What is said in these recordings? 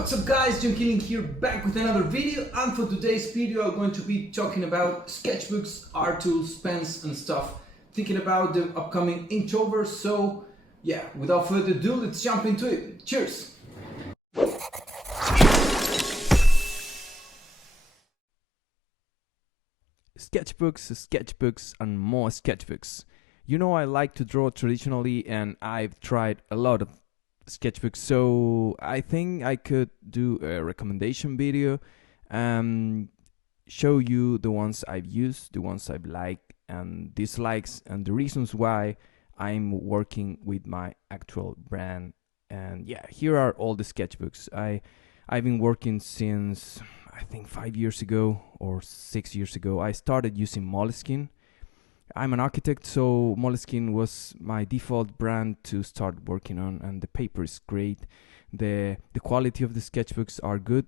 What's up guys, Junkie here back with another video, and for today's video I'm going to be talking about sketchbooks, art tools, pens and stuff, thinking about the upcoming Inktober. So yeah, without further ado, let's jump into it. Cheers! Sketchbooks and more sketchbooks. You know, I like to draw traditionally and I've tried a lot of sketchbooks, so I think I could do a recommendation video, show you the ones I've used, the ones I've liked and dislikes, and the reasons why I'm working with my actual brand. And yeah, here are all the sketchbooks. I've been working since I think 5 years ago or 6 years ago. I started using Moleskine. I'm an architect, so Moleskine was my default brand to start working on, and the paper is great. The quality of the sketchbooks are good,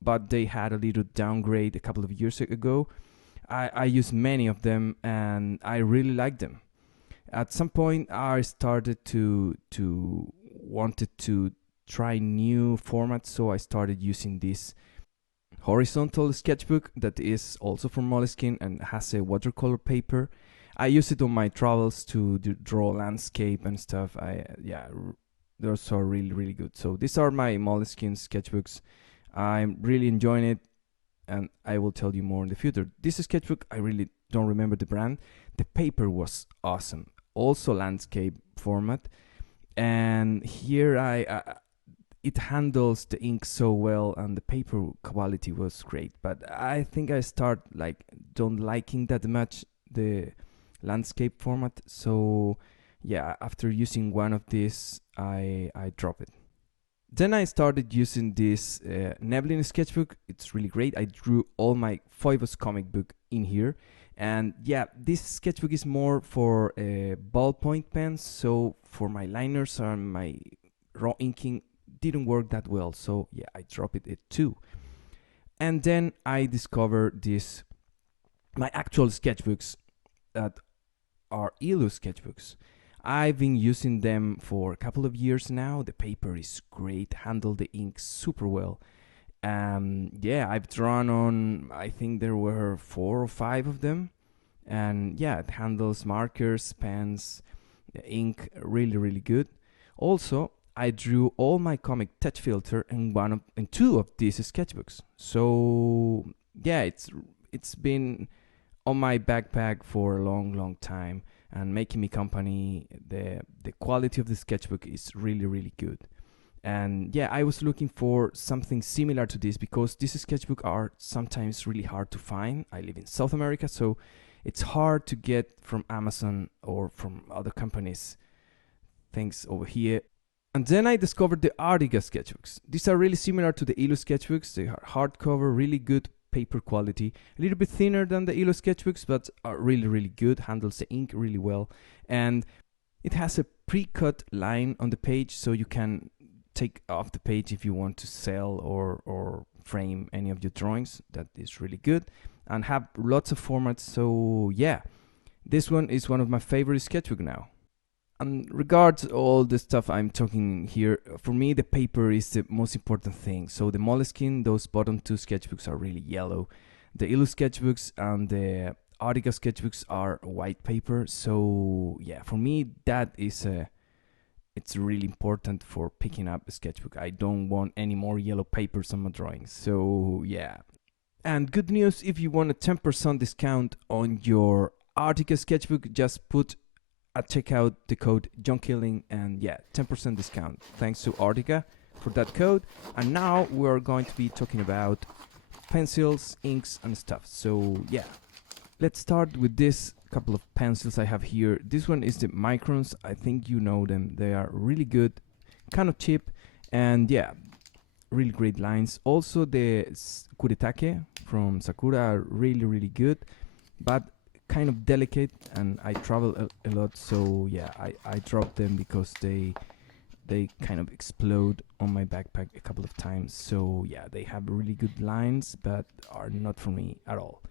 but they had a little downgrade a couple of years ago. I used many of them and I really liked them. At some point I started to wanted to try new formats, so I started using this horizontal sketchbook that is also from Moleskine and has a watercolor paper. I use it on my travels to draw landscape and stuff. Those are really good. So these are my Moleskine sketchbooks. I'm really enjoying it, and I will tell you more in the future. This sketchbook, I really don't remember the brand. The paper was awesome. Also landscape format, and here it handles the ink so well, and the paper quality was great. But I think I start don't liking that much the landscape format. So yeah, after using one of these, I drop it. Then I started using this Neblin sketchbook. It's really great. I drew all my Phoebus comic book in here. And yeah, this sketchbook is more for ballpoint pens. So for my liners and my raw inking didn't work that well. So yeah, I dropped it too. And then I discovered my actual sketchbooks that are Elu sketchbooks. I've been using them for a couple of years now. The paper is great, handle the ink super well. Yeah, I've drawn on, I think there were 4 or 5 of them. And yeah, it handles markers, pens, ink really good. Also, I drew all my comic touch filter in 2 of these sketchbooks. So yeah, it's been on my backpack for a long time and making me company. The quality of the sketchbook is really good. And yeah, I was looking for something similar to this because these sketchbooks are sometimes really hard to find. I live in South America, so it's hard to get from Amazon or from other companies things over here. And then I discovered the Artica sketchbooks. These are really similar to the Elu sketchbooks. They are hardcover, really good paper quality, a little bit thinner than the Elu sketchbooks, but are really good, handles the ink really well. And it has a pre-cut line on the page, so you can take off the page if you want to sell or frame any of your drawings. That is really good and have lots of formats. So yeah, this one is one of my favorite sketchbook now. And regards all the stuff I'm talking here, for me the paper is the most important thing. So the Moleskine, those bottom 2 sketchbooks are really yellow. The Elu sketchbooks and the Artica sketchbooks are white paper. So yeah, for me that is it's really important for picking up a sketchbook. I don't want any more yellow papers on my drawings. So yeah. And good news, if you want a 10% discount on your Artica sketchbook, just put check out the code JohnKilling, and yeah, 10% discount thanks to Artica for that code. And now we're going to be talking about pencils, inks and stuff. So yeah, let's start with this couple of pencils I have here. This one is the Microns. I think you know them. They are really good, kind of cheap, and yeah, really great lines. Also the Kuretake from Sakura are really good, but kind of delicate, and I travel a lot, so yeah, I dropped them because they kind of explode on my backpack a couple of times. So yeah, they have really good lines but are not for me at all.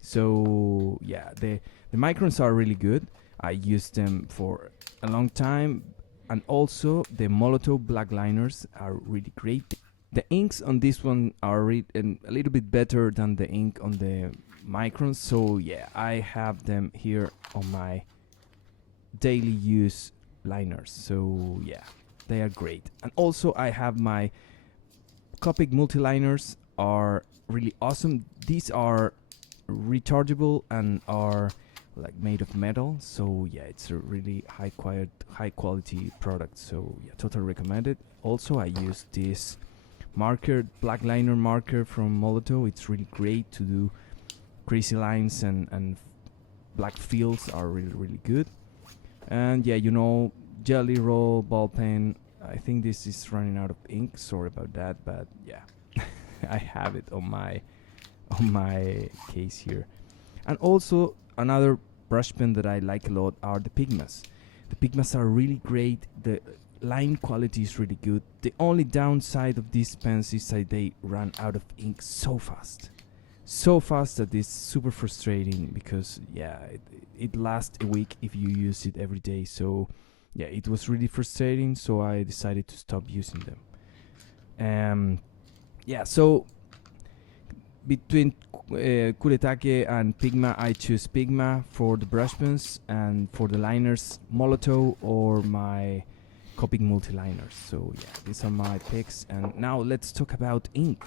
So yeah, the Microns are really good. I used them for a long time, and also the Molotov black liners are really great. The inks on this one are a little bit better than the ink on the Microns, so yeah, I have them here on my daily use liners, so yeah, they are great. And also I have my Copic multi-liners, are really awesome. These are rechargeable and are like made of metal, so yeah, it's a really high quality product, so yeah, totally recommend it. Also I use this marker, black liner marker from Molotov. It's really great to do crazy lines, and black fills are really good. And yeah, you know, jelly roll, ball pen. I think this is running out of ink, sorry about that, but yeah, I have it on my case here. And also another brush pen that I like a lot are the Pigmas. The Pigmas are really great. The line quality is really good. The only downside of these pens is that they run out of ink so fast that it's super frustrating, because yeah, it lasts a week if you use it every day. So yeah, it was really frustrating, so I decided to stop using them. Yeah, so between Kuretake and Pigma, I choose Pigma for the brush pens, and for the liners, Molotov or my Copic multi-liners. So yeah, these are my picks. And now let's talk about ink.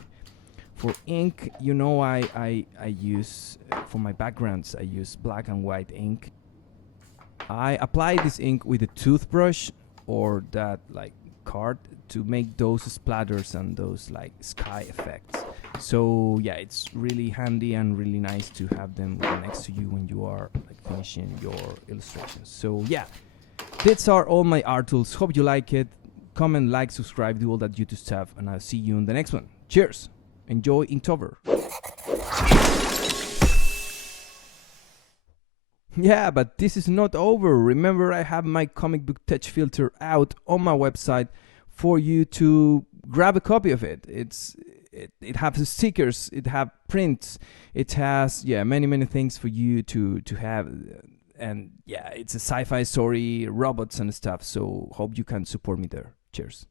For ink, you know, I use, for my backgrounds, I use black and white ink. I apply this ink with a toothbrush or that like card to make those splatters and those like sky effects. So yeah, it's really handy and really nice to have them next to you when you are like finishing your illustrations. So yeah, these are all my art tools. Hope you like it. Comment, like, subscribe, do all that YouTube stuff, and I'll see you in the next one. Cheers! Enjoy Inktober. Yeah, but this is not over. Remember, I have my comic book touch filter out on my website for you to grab a copy of it. It has stickers, it has prints, it has many things for you to have, and yeah, it's a sci-fi story, robots and stuff. So hope you can support me there. Cheers.